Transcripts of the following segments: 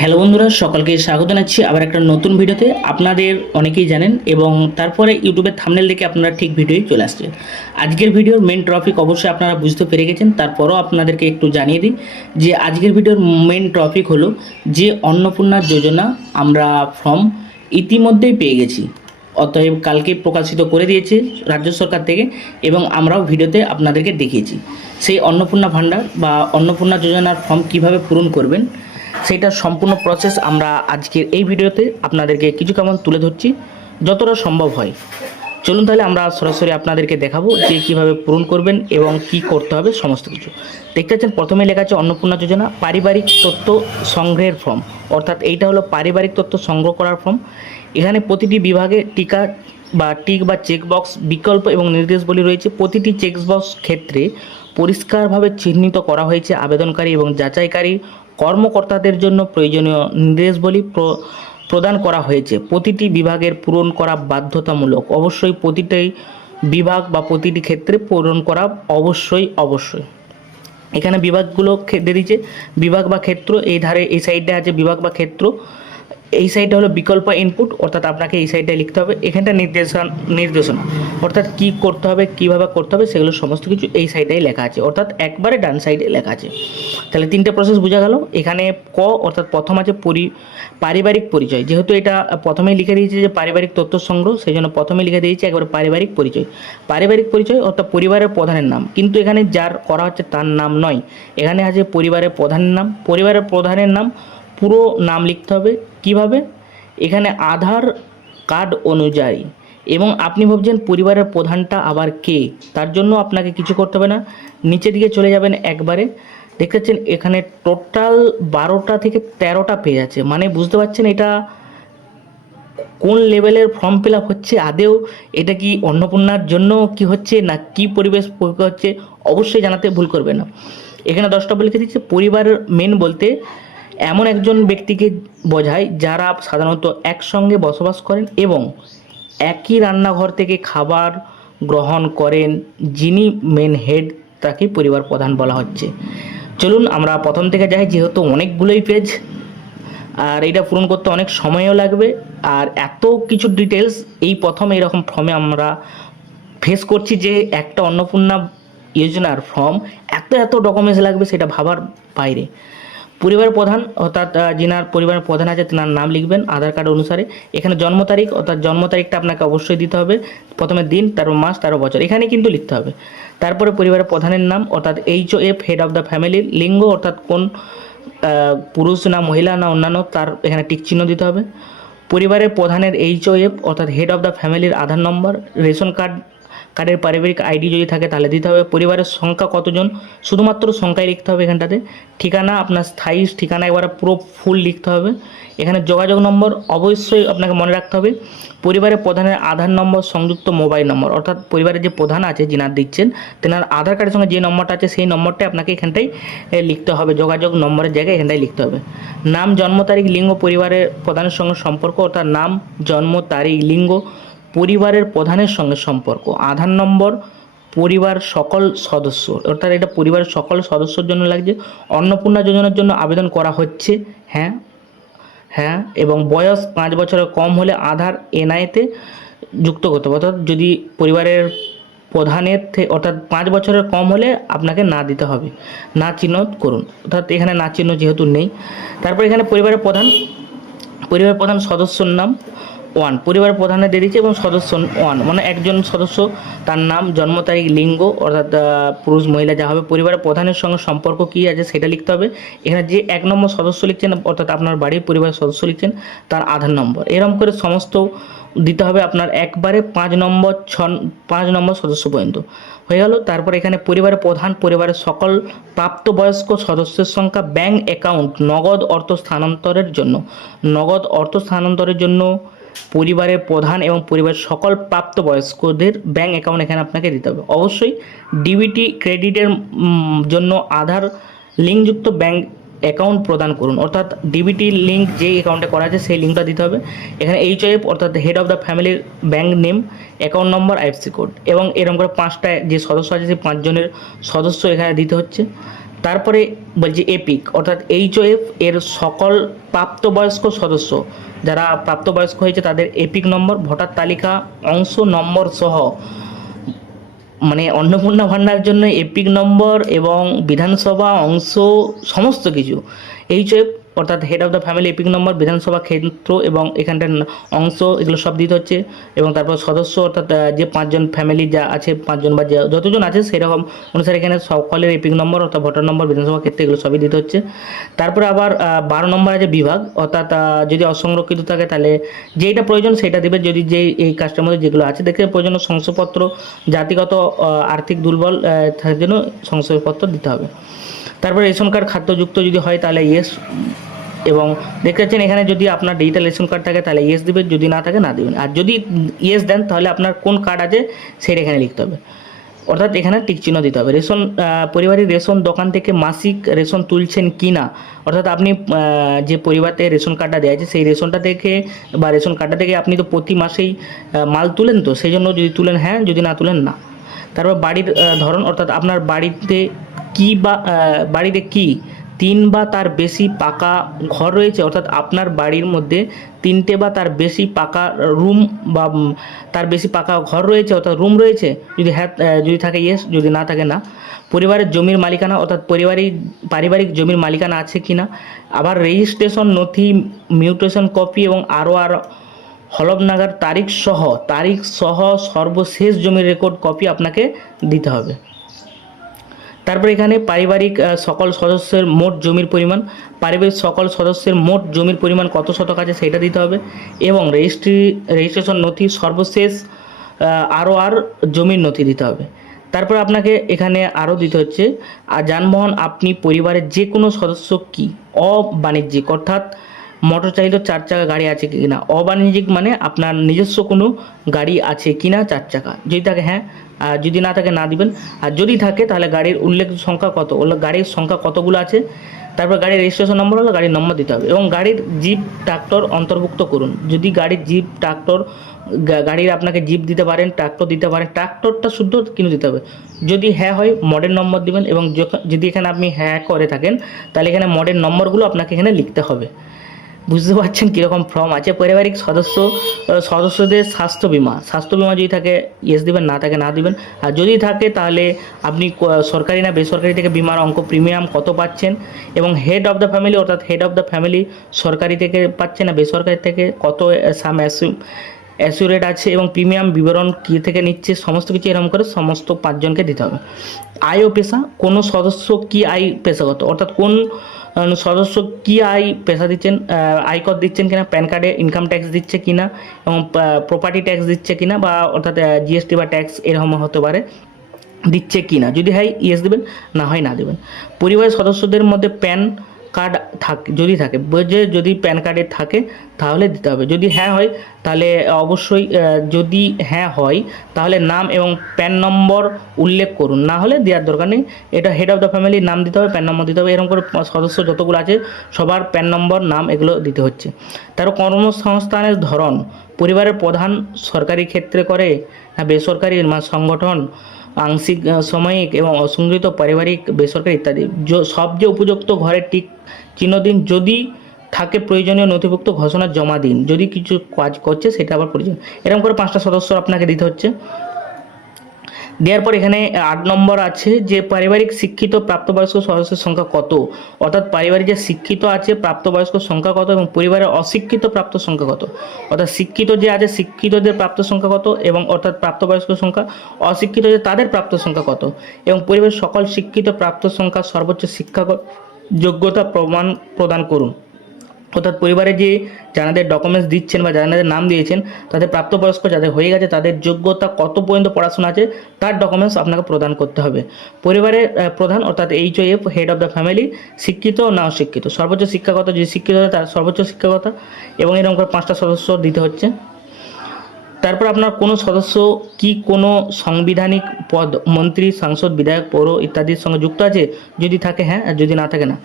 Hello বন্ধুরা, সকলকে স্বাগত জানাচ্ছি আবার একটা নতুন ভিডিওতে। আপনাদের অনেকেই জানেন এবং তারপরে ইউটিউবের থাম্বনেল দেখে আপনারা ঠিক ভিডিওই চলে আসছে। আজকের ভিডিওর মেন টপিক অবশ্যই আপনারা বুঝতে পেরে গেছেন, তারপরও আপনাদেরকে একটু জানিয়ে দিই যে আজকের ভিডিওর মেন টপিক হলো যে অন্নপূর্ণা যোজনা আমরা ফর্ম ইতিমধ্যেই পেয়ে গেছি, অতএব কালকে প্রকাশিত করে দিয়েছে রাজ্য সরকার থেকে এবং আমরাও ভিডিওতে আপনাদেরকে দেখিয়েছি। সেই অন্নপূর্ণা ভাণ্ডার বা অন্নপূর্ণা যোজনার ফর্ম কিভাবে পূরণ করবেন সেটা সম্পূর্ণ প্রসেস আমরা আজকের এই ভিডিওতে আপনাদেরকে কিছু কেমন তুলে ধরছি যতটা সম্ভব হয়। চলুন তাহলে আমরা সরাসরি আপনাদেরকে দেখাবো যে কীভাবে পূরণ করবেন এবং কি করতে হবে সমস্ত কিছু। দেখতে পাচ্ছেন প্রথমে লেখা আছে অন্নপূর্ণা যোজনা পারিবারিক তথ্য সংগ্রহের ফর্ম, অর্থাৎ এইটা হলো পারিবারিক তথ্য সংগ্রহ করার ফর্ম। এখানে প্রতিটি বিভাগে টিক বা চেকবক্স বিকল্প এবং নির্দেশাবলী রয়েছে। প্রতিটি চেকবক্স ক্ষেত্রে পরিষ্কারভাবে চিহ্নিত করা হয়েছে আবেদনকারী এবং যাচাইকারী কর্মকর্তাদের জন্য প্রয়োজনীয় নির্দেশাবলী প্রদান করা হয়েছে। প্রতিটি বিভাগের পূরণ করা বাধ্যতামূলক, অবশ্যই প্রতিটি বিভাগ বা প্রতিটি ক্ষেত্রে পূরণ করা অবশ্যই। এখানে বিভাগগুলো দিয়ে দিচ্ছে বিভাগ বা ক্ষেত্র, এই ধারে এই সাইডে আছে বিভাগ বা ক্ষেত্র, এই সাইডটা হলো বিকল্প ইনপুট, অর্থাৎ আপনাকে এই সাইডটায় লিখতে হবে। এখানটা নির্দেশনা অর্থাৎ কি করতে হবে কীভাবে করতে হবে সেগুলো সমস্ত কিছু এই সাইডেই লেখা আছে, অর্থাৎ একবারে ডান সাইডে লেখা আছে। তাহলে তিনটে প্রসেস বোঝা গেল। এখানে অর্থাৎ প্রথম আছে পারিবারিক পরিচয়, যেহেতু এটা প্রথমেই লিখে দিয়েছে যে পারিবারিক তথ্য সংগ্রহ, সেই জন্য প্রথমে লিখে দিয়েছে একবারে পারিবারিক পরিচয় অর্থাৎ পরিবারের প্রধানের নাম, কিন্তু এখানে যার করা হচ্ছে তার নাম নয়, এখানে আছে পরিবারের প্রধানের নাম পুরো নাম লিখতে হবে। কিভাবে? এখানে আধার কার্ড অনুযায়ী। এবং আপনি ভাবছেন পরিবারের প্রধানটা আবার কে, তার জন্য আপনাকে কিছু করতে হবে না, নিচের দিকে চলে যাবেন একবারে। দেখতে পাচ্ছেন এখানে টোটাল 12টা থেকে 13টা পেজ আছে, মানে বুঝতে পারছেন এটা কোন লেভেলের ফর্ম ফিল আপ হচ্ছে। আদেও এটা কি অন্নপূর্ণার জন্য কি হচ্ছে না কি পরিবেশ হচ্ছে, অবশ্যই জানাতে ভুল করবে না। এখানে 10টা লিখে দিচ্ছে। পরিবারের মেন বলতে এমন একজন ব্যক্তিকে বোঝায় যারা সাধারণত একসঙ্গে বসবাস করেন এবং একই রান্নাঘর থেকে খাবার গ্রহণ করেন, যিনি মেন হেড তাকে পরিবার প্রধান বলা হচ্ছে। চলুন আমরা প্রথম থেকে যাই, যেহেতু অনেকগুলোই পেজ আর এটা পূরণ করতে অনেক সময়ও লাগবে, আর এত কিছু ডিটেলস এই প্রথম এরকম ফর্মে আমরা ফেস করছি যে একটা অন্নপূর্ণা যোজনার ফর্ম এত ডকুমেন্টস লাগবে সেটা ভাবার বাইরে। পরিবারের প্রধান অর্থাৎ যিনার পরিবারের প্রধান আছে তেনার নাম লিখবেন আধার কার্ড অনুসারে। এখানে জন্ম তারিখ অর্থাৎ জন্ম তারিখটা আপনাকে অবশ্যই দিতে হবে, প্রথমে দিন, তারপর মাস, তারপর বছর, এখানে কিন্তু লিখতে হবে। তারপরে পরিবারের প্রধানের নাম অর্থাৎ HOF head of the family, লিঙ্গ অর্থাৎ কোন পুরুষ না মহিলা না অন্যান্য, তার এখানে টিক চিহ্ন দিতে হবে। পরিবারের প্রধানের HOF অর্থাৎ হেড অফ দ্য ফ্যামিলির আধার নম্বর, রেশন কার্ডের পারিবারিক ID যদি থাকে তাহলে দিতে হবে। পরিবারের সংখ্যা কতজন, শুধুমাত্র সংখ্যায় লিখতে হবে এখানটাতে। ঠিকানা আপনার স্থায়ী ঠিকানা একবার পুরো ফুল লিখতে হবে। এখানে যোগাযোগ নম্বর অবশ্যই আপনাকে মনে রাখতে হবে। পরিবারের প্রধানের আধার নম্বর সংযুক্ত মোবাইল নম্বর, অর্থাৎ পরিবারের যে প্রধান আছে যিনার দিচ্ছেন তেনার আধার কার্ডের সঙ্গে যে নম্বরটা আছে সেই নম্বরটাই আপনাকে এখানটাই লিখতে হবে, যোগাযোগ নম্বরের জায়গায় এখানটাই লিখতে হবে। নাম, জন্ম তারিখ, লিঙ্গ, পরিবারের প্রধানের সঙ্গে সম্পর্ক অর্থাৎ নাম, জন্ম তারিখ, লিঙ্গ, পরিবারের প্রধানের সঙ্গে সম্পর্ক, আধার নম্বর, পরিবার সকল সদস্য, অর্থাৎ এটা পরিবারের সকল সদস্যর জন্য লাগছে। অন্নপূর্ণা যোজনার জন্য আবেদন করা হচ্ছে, হ্যাঁ, এবং বয়স 5 বছরের কম হলে আধার NI-তে যুক্ত করতে হবে, অর্থাৎ যদি পরিবারের প্রধানের অর্থাৎ 5 বছরের কম হলে আপনাকে না দিতে হবে, না চিহ্ন করুন, অর্থাৎ এখানে না চিহ্ন যেহেতু নেই। তারপর এখানে পরিবারের প্রধান সদস্যর নাম 1, পরিবার প্রধানের দিয়ে দিচ্ছে এবং সদস্য 1 মানে একজন সদস্য, তার নাম, জন্ম তারিখ, লিঙ্গ অর্থাৎ পুরুষ মহিলা যা হবে, পরিবারের প্রধানের সঙ্গে সম্পর্ক কী আছে সেটা লিখতে হবে। এখানে যে 1 নম্বর সদস্য লিখছেন অর্থাৎ আপনার বাড়ির পরিবারের সদস্য লিখছেন তার আধার নম্বর, এরকম করে সমস্ত দিতে হবে আপনার একবারে 5 নম্বর সদস্য পর্যন্ত হয়ে গেল। তারপর এখানে পরিবারের প্রধান, পরিবারের সকল প্রাপ্তবয়স্ক সদস্যের সংখ্যা, ব্যাঙ্ক অ্যাকাউন্ট, নগদ অর্থ স্থানান্তরের জন্য পরিবারের প্রধান এবং পরিবারের সকল প্রাপ্তবয়স্কদের ব্যাঙ্ক অ্যাকাউন্ট এখানে আপনাকে দিতে হবে। অবশ্যই DBT ক্রেডিটের জন্য আধার লিঙ্কযুক্ত ব্যাঙ্ক অ্যাকাউন্ট প্রদান করুন, অর্থাৎ DBT লিঙ্ক যে অ্যাকাউন্টে করা আছে সেই লিঙ্কটা দিতে হবে। এখানে HOF অর্থাৎ হেড অফ দ্য ফ্যামিলির bank name, account number, IFSC code, এবং এরকম করে 5টা যে সদস্য আছে সেই 5 জনের সদস্য এখানে দিতে হচ্ছে। তারপরে বলছি এপিক অর্থাৎ এইচওএফ এর সকল প্রাপ্তবয়স্ক সদস্য যারা প্রাপ্তবয়স্ক হয়েছে তাদের এপিক নম্বর, ভোটার তালিকা অংশ নম্বর সহ, মানে অন্নপূর্ণা ভান্ডার জন্য এপিক নম্বর এবং বিধানসভা অংশ সমস্ত কিছু, এইচওএফ অর্থাৎ head of the family epic নম্বর, বিধানসভা ক্ষেত্র এবং এখানটার অংশ, এগুলো সব দিতে হচ্ছে। এবং তারপর সদস্য অর্থাৎ যে 5জন ফ্যামিলি যা আছে, 5জন বা যতজন আছে সেরকম অনুসারে এখানে সকলের এপিক নম্বর অর্থাৎ ভোটার নম্বর, বিধানসভা ক্ষেত্রে এগুলো সবই দিতে হচ্ছে। তারপরে আবার 12 নম্বর আছে বিভাগ, অর্থাৎ যদি অসংরক্ষিত থাকে তাহলে যেইটা প্রয়োজন সেটা দেবে, যদি যেই এই কাজটার মধ্যে যেগুলো আছে দেখে প্রয়োজন শংসাপত্র, জাতিগত আর্থিক দুর্বল তার জন্য শংসাপত্র দিতে হবে। তারপরে রেশন কার্ড খাদ্যযুক্ত যদি হয় তাহলে ইয়েস, এবং দেখতে পাচ্ছেন এখানে যদি আপনার ডিজিটাল রেশন কার্ড থাকে তাহলে ইয়েস দেবেন, যদি না থাকে না দেবেন। আর যদি ইয়েস দেন তাহলে আপনার কোন কার্ড আছে সেটা এখানে লিখতে হবে, অর্থাৎ এখানে টিক চিহ্ন দিতে হবে। রেশন পরিবারের রেশন দোকান থেকে মাসিক রেশন তুলছেন কি না, অর্থাৎ আপনি যে পরিবারতে রেশন কার্ডটা দেওয়া আছে সেই রেশনটা থেকে বা রেশন কার্ডটা থেকে আপনি তো প্রতি মাসেই মাল তুলেন, তো সেই জন্য যদি তুলেন হ্যাঁ, যদি না তুলেন না। তারপর বাড়ির ধরন, অর্থাৎ আপনার বাড়িতে বাড়িতে কি 3 বা তার বেশি পাকা ঘর রয়েছে, অর্থাৎ আপনার বাড়ির মধ্যে 3টে বা তার বেশি পাকা রুম বা তার বেশি পাকা ঘর রয়েছে অর্থাৎ রুম রয়েছে, যদি হ্যাঁ, যদি থাকে ইয়েস, যদি না থাকে না। পরিবারের জমির মালিকানা অর্থাৎ পারিবারিক জমির মালিকানা আছে কি না। আবার রেজিস্ট্রেশন নথি, মিউটেশন কপি এবং আরও হলফনাগার তারিখ সহ সর্বশেষ জমির রেকর্ড কপি আপনাকে দিতে হবে। তারপর এখানে পারিবারিক সকল সদস্যের মোট জমির পরিমাণ কত শতক আছে সেটা দিতে হবে, এবং রেজিস্ট্রেশন নথি সর্বশেষ জমির নথি দিতে হবে। তারপর আপনাকে এখানে আরও দিতে হচ্ছে যানবাহন, আপনি পরিবারের যে কোনো সদস্য কি অবাণিজ্যিক অর্থাৎ মোটরচালিত 4 চাকা গাড়ি আছে কি না। অবাণিজ্যিক মানে আপনার নিজস্ব কোনো গাড়ি আছে কি না 4 চাকা, যদি থাকে হ্যাঁ, আর যদি না থাকে না দিবেন। আর যদি থাকে তাহলে গাড়ির উল্লেখ সংখ্যা কত, গাড়ির সংখ্যা কতগুলো আছে, তারপর গাড়ির রেজিস্ট্রেশন নম্বর হলো গাড়ির নম্বর দিতে হবে। এবং গাড়ির জিপ ট্রাক্টর অন্তর্ভুক্ত করুন, যদি গাড়ির জিপ ট্রাক্টর গাড়ির আপনাকে জিপ দিতে পারেন, ট্রাক্টর দিতে পারেন, ট্রাক্টরটা শুদ্ধ কিন্তু দিতে হবে। যদি হ্যাঁ হয় মডেল নম্বর দিবেন, এবং যদি এখানে আপনি হ্যাঁ করে থাকেন তাহলে এখানে মডেল নম্বরগুলো আপনাকে এখানে লিখতে হবে। বুঝতে পারছেন কীরকম ফর্ম আছে। পারিবারিক সদস্যদের স্বাস্থ্য বিমা যদি থাকে ইয়েস দিবেন, না থাকে না দিবেন। আর যদি থাকে তাহলে আপনি সরকারি না বেসরকারি থেকে বিমার অঙ্ক প্রিমিয়াম কত পাচ্ছেন, এবং হেড অফ দ্য ফ্যামিলি অর্থাৎ হেড অফ দ্য ফ্যামিলি সরকারি থেকে পাচ্ছেন না বেসরকারি থেকে কত সাম অ্যাসুরেট আছে, এবং প্রিমিয়াম বিবরণ কী থেকে নিচ্ছে, সমস্ত কিছু এরকম করে সমস্ত 5 জনকে দিতে হবে। আয় ও পেশা, কোনো সদস্য কি আয় পেশাগত অর্থাৎ কোন সদস্য কি আয় পেশা দিচ্ছেন, আয়কর দিচ্ছেন কিনা, প্যান কার্ডে ইনকাম ট্যাক্স দিচ্ছে কিনা, এবং প্রপার্টি ট্যাক্স দিচ্ছে কিনা, বা অর্থাৎ জিএসটি বা ট্যাক্স এরকম হতে পারে দিচ্ছে কিনা। যদি হয় ইয়েস দেবেন, না হয় না দেবেন। পরিবারের সদস্যদের মধ্যে প্যান কার্ড যদি প্যান কার্ডে থাকে তাহলে দিতে হবে। যদি হ্যাঁ হয় তাহলে অবশ্যই, যদি হ্যাঁ হয় তাহলে নাম এবং প্যান নম্বর উল্লেখ করুন, না হলে দেওয়ার দরকার নেই। এটা হেড অফ দ্য ফ্যামিলির নাম দিতে হবে, প্যান নম্বর দিতে হবে, এরকম করে সদস্য যতগুলো আছে সবার প্যান নম্বর নাম এগুলো দিতে হচ্ছে। তারপর কর্মসংস্থানের ধরন, পরিবারের প্রধান সরকারি ক্ষেত্রে করে না বেসরকারি সংগঠন, আংশিক সাময়িক এবং অসংগঠিত পারিবারিক বেসরকারি ইত্যাদি। সবচেয়ে উপযুক্ত ঘরে টিক চিহ্ন দিন, যদি থাকে প্রয়োজনীয় নথিভুক্ত ঘোষণা জমা দিন, যদি কিছু কাজ করছে সেটা আবার প্রয়োজন। এরকম করে 5টা সদস্য আপনাকে দিতে হচ্ছে। দেওয়ার পর এখানে 8 নম্বর আছে যে পারিবারিক শিক্ষিত প্রাপ্তবয়স্ক সদস্যের সংখ্যা কত, অর্থাৎ পারিবারিক যে শিক্ষিত আছে প্রাপ্তবয়স্ক সংখ্যা কত, এবং পরিবারের অশিক্ষিত প্রাপ্ত সংখ্যা কত, অর্থাৎ শিক্ষিত যে আছে শিক্ষিতদের প্রাপ্ত সংখ্যা কত, এবং অর্থাৎ প্রাপ্তবয়স্ক সংখ্যা, অশিক্ষিত যে তাদের প্রাপ্ত সংখ্যা কত, এবং পরিবারের সকল শিক্ষিত প্রাপ্ত সংখ্যা সর্বোচ্চ শিক্ষাগত যোগ্যতা প্রদান করুন। অর্থাৎ পরিবারে যে যাদের ডকুমেন্টস দিচ্ছেন বা যাদের নাম দিয়েছেন তাদের প্রাপ্তবয়স্ক যাদের হয়ে গেছে তাদের যোগ্যতা কত পর্যন্ত পড়াশোনা আছে তার ডকুমেন্টস আপনাকে প্রদান করতে হবে। পরিবারের প্রধান অর্থাৎ এইচওএফ হেড অফ দ্য ফ্যামিলি শিক্ষিত না অশিক্ষিত, সর্বোচ্চ শিক্ষাগত যদি শিক্ষিত হয় তার সর্বোচ্চ শিক্ষাগত, এবং এরকম করে 5টা সদস্য দিতে হচ্ছে। তারপর আপনার কোনো সদস্য কি কোনো সাংবিধানিক পদ, মন্ত্রী, সাংসদ, বিধায়ক, পৌর ইত্যাদির সঙ্গে যুক্ত আছে, যদি থাকে হ্যাঁ, আর যদি না থাকে না।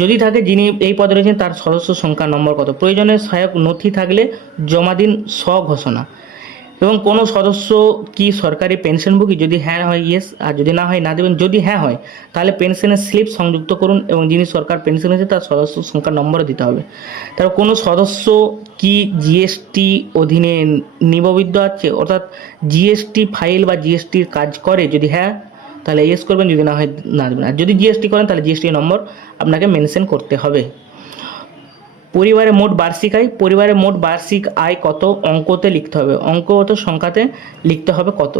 যদি থাকে যিনি এই পদে রয়েছেন তার সদস্য সংখ্যা নম্বর কত, প্রয়োজনে সহায়ক নথি থাকলে জমা দিন স্বঘোষণা। এবং কোনো সদস্য কি সরকারি পেনশনভোগী, যদি হ্যাঁ হয় ইয়েস, আর যদি না হয় না দেবেন। যদি হ্যাঁ হয় তাহলে পেনশনের স্লিপ সংযুক্ত করুন এবং যিনি সরকার পেনশন হয়েছে তার সদস্য সংখ্যার নম্বরও দিতে হবে। তারপর কোনো সদস্য কি জিএসটি অধীনে নিবন্ধিত আছে, অর্থাৎ জিএসটি ফাইল বা জিএসটির কাজ করে, যদি হ্যাঁ তাহলে ইয়েস করবেন, যদি না হয় না দেবেন। আর যদি জিএসটি করেন তাহলে জিএসটি নম্বর আপনাকে মেনশন করতে হবে। পরিবারের মোট বার্ষিক আয় কত, অঙ্কতে লিখতে হবে, অঙ্কগত সংখ্যাতে লিখতে হবে কত।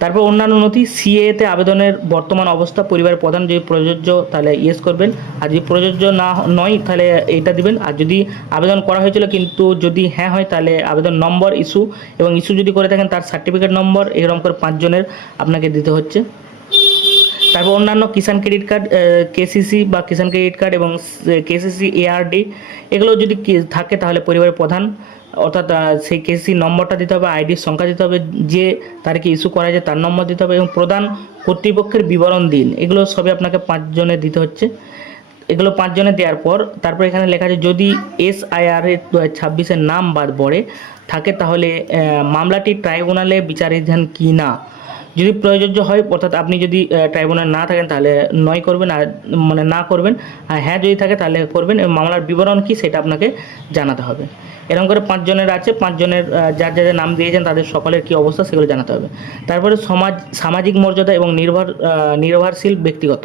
তারপর অন্যান্য নথি, সিএতে আবেদনের বর্তমান অবস্থা, পরিবারের প্রধান যদি প্রযোজ্য তাহলে ইয়েস করবেন, আর যদি প্রযোজ্য না নয় তাহলে এইটা দিবেন। আর যদি আবেদন করা হয়েছিল কিন্তু যদি হ্যাঁ হয় তাহলে আবেদন নম্বর, ইস্যু এবং ইস্যু যদি করে থাকেন তার সার্টিফিকেট নম্বর, এরকম করে 5 জনের আপনাকে দিতে হচ্ছে। তারপর অন্যান্য কিষাণ ক্রেডিট কার্ড, কেসিসি বা কিষাণ ক্রেডিট কার্ড এবং কেসিসি এআরডি এগুলো যদি থাকে তাহলে পরিবারের প্রধান, অর্থাৎ সেই কেসিসি নম্বরটা দিতে হবে, আইডির সংখ্যা দিতে হবে, যে তারিখে ইস্যু করা যায় তার নম্বর দিতে হবে এবং প্রধান কর্তৃপক্ষের বিবরণ দিন। এগুলো সবই আপনাকে 5 জনের দিতে হচ্ছে। এগুলো 5 জনের দেওয়ার পর তারপর এখানে লেখা আছে যদি SIR 2026-এর নাম বাদ পড়ে থাকে তাহলে মামলাটি ট্রাইব্যুনালে বিচারাধীন কি না। যদি প্রযোজ্য হয়, অর্থাৎ আপনি যদি ট্রাইব্যুনাল না থাকেন তাহলে নয় করবেন, আর মানে না করবেন, আর হ্যাঁ যদি থাকে তাহলে করবেন এবং মামলার বিবরণ কি সেটা আপনাকে জানাতে হবে। এরকম করে 5 জনের আছে, 5 জনের যার যাদের নাম দিয়েছেন তাদের সকলের কী অবস্থা সেগুলো জানাতে হবে। তারপরে সামাজিক মর্যাদা এবং নির্ভরশীল ব্যক্তিগত।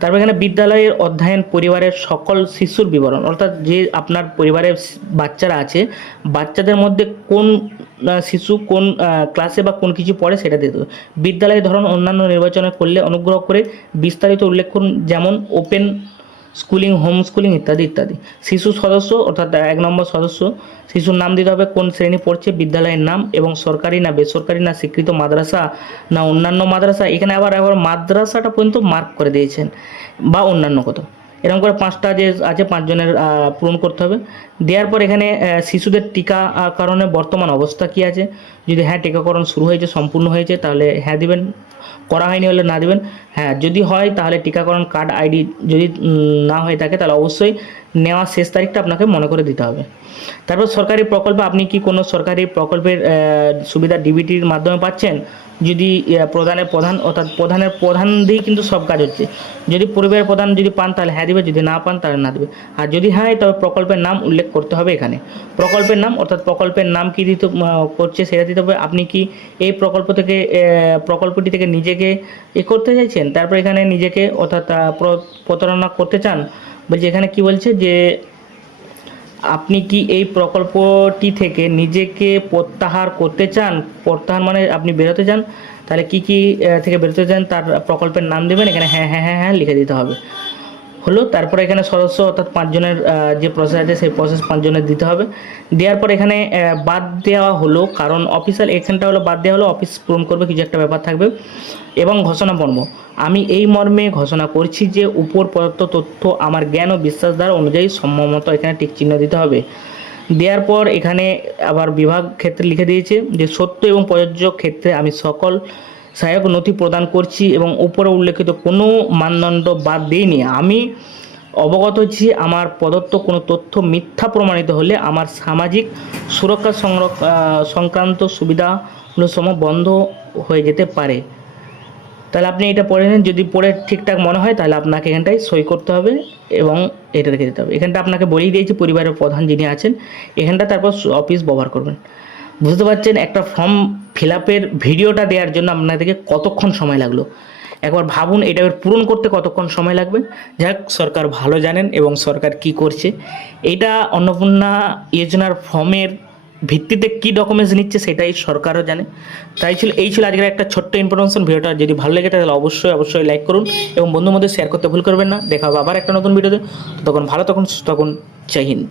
তারপর এখানে বিদ্যালয়ের অধ্যয়ন, পরিবারের সকল শিশুর বিবরণ, অর্থাৎ যে আপনার পরিবারের বাচ্চারা আছে, বাচ্চাদের মধ্যে কোন শিশু কোন ক্লাসে বা কোন কিছু পড়ে সেটা দিতে হবে। বিদ্যালয়ের ধরন অন্যান্য নির্বাচনে করলে অনুগ্রহ করে বিস্তারিত উল্লেখ করুন, যেমন ওপেন স্কুলিং, হোম স্কুলিং ইত্যাদি ইত্যাদি। শিশু সদস্য, অর্থাৎ 1 নম্বর সদস্য, শিশুর নাম দিতে হবে, কোন শ্রেণী পড়ছে, বিদ্যালয়ের নাম এবং সরকারি না বেসরকারি না স্বীকৃত মাদ্রাসা না অন্যান্য মাদ্রাসা। এখানে আবার মাদ্রাসাটা পর্যন্ত মার্ক করে দিয়েছেন, বা অন্যান্য কত, এরকম করে 5টা যে আছে 5 জনের পূরণ করতে হবে। দেওয়ার পর এখানে শিশুদের টিকাকরণের বর্তমান অবস্থা কি আছে, যদি হ্যাঁ টিকাকরণ শুরু হয়েছে, সম্পূর্ণ হয়েছে তাহলে হ্যাঁ দিবেন, করা হয়নি হলে না দিবেন। হ্যাঁ যদি হয় তাহলে টিকাকরণ কার্ড আইডি যদি না হয়ে থাকে তাহলে অবশ্যই নেওয়ার শেষ তারিখটা আপনাকে মনে করে দিতে হবে। তারপর সরকারি প্রকল্প, আপনি কি কোনো সরকারি প্রকল্পের সুবিধা ডিবিটির মাধ্যমে পাচ্ছেন, যদি প্রধান অর্থাৎ প্রধান দিয়েই কিন্তু সব কাজ হচ্ছে। যদি পরিবারের প্রধান যদি পান তাহলে হ্যাঁ দিবে, যদি না পান তাহলে না দেবে। আর যদি হ্যাঁ তবে প্রকল্পের নাম উল্লেখ করতে হবে এখানে। প্রকল্পের নাম, অর্থাৎ প্রকল্পের নাম কি দিতে করছে সেটা দিতে হবে। আপনি কি এই প্রকল্পটি থেকে নিজেকে করতে চাইছেন, তারপর এখানে নিজেকে অর্থাৎ প্রতারণা করতে চান, বলছে এখানে কি বলছে যে আপনি কি এই প্রকল্পটি থেকে নিজেকে প্রত্যাহার করতে চান, প্রত্যাহার মানে আপনি বেরোতে চান, তাহলে কি থেকে বেরোতে চান তার প্রকল্পের নাম দেবেন, এখানে হ্যাঁ হ্যাঁ হ্যাঁ হ্যাঁ লিখে দিতে হবে। হলো, তারপরে এখানে সদস্য অর্থাৎ 5 জনের যে প্রসেস আছে সেই প্রসেস 5 জনের দিতে হবে। দেওয়ার পর এখানে বাদ দেওয়া হলো, কারণ অফিসিয়াল এখানটা হলো বাদ দেওয়া হলো, অফিস পূরণ করবে কিছু একটা ব্যাপার থাকবে। এবং ঘোষণা পর্ব, আমি এই মর্মে ঘোষণা করছি যে উপর প্রদত্ত তথ্য আমার জ্ঞান ও বিশ্বাস দ্বারা অনুযায়ী সম্মত, এখানে টিক চিহ্ন দিতে হবে। দেওয়ার পর এখানে আবার বিভাগ ক্ষেত্রে লিখে দিয়েছে যে সত্য এবং প্রযোজ্য ক্ষেত্রে আমি সকল সহায়ক নথি প্রদান করছি এবং উপরে উল্লেখিত কোনো মানদণ্ড বাদ দিইনি। আমি অবগত হচ্ছি আমার প্রদত্ত কোনো তথ্য মিথ্যা প্রমাণিত হলে আমার সামাজিক সুরক্ষা সংক্রান্ত সুবিধাগুলো সমূহ বন্ধ হয়ে যেতে পারে। তাহলে আপনি এটা পড়ে নিন, যদি পড়ে ঠিকঠাক মনে হয় তাহলে আপনাকে এখানটায় সই করতে হবে এবং এটা রেখে দিতে হবে। এখানটা আপনাকে বলেই দিয়েছি পরিবারের প্রধান যিনি আছেন, এখানটা তারপর অফিস ব্যবহার করবেন। বুঝতে পারছেন একটা ফর্ম ফিল আপের ভিডিওটা দেওয়ার জন্য আপনাদেরকে কতক্ষণ সময় লাগলো, একবার ভাবুন এটা পূরণ করতে কতক্ষণ সময় লাগবে। যাক, সরকার ভালো জানেন এবং সরকার কি করছে। এটা অন্নপূর্ণা যোজনার ফর্মের ভিত্তিতে কি ডকুমেন্টস নিচ্ছে সেটাই সরকারও জানে। এই ছিল আজকের একটা ছোট্ট ইনফরমেশন। ভিডিওটা যদি ভালো লেগে থাকে তাহলে অবশ্যই লাইক করুন এবং বন্ধুর মধ্যে শেয়ার করতে ভুল করবেন না। দেখা হবে আবার একটা নতুন ভিডিওতে, তখন ভালো, তখন জয় হিন্দ।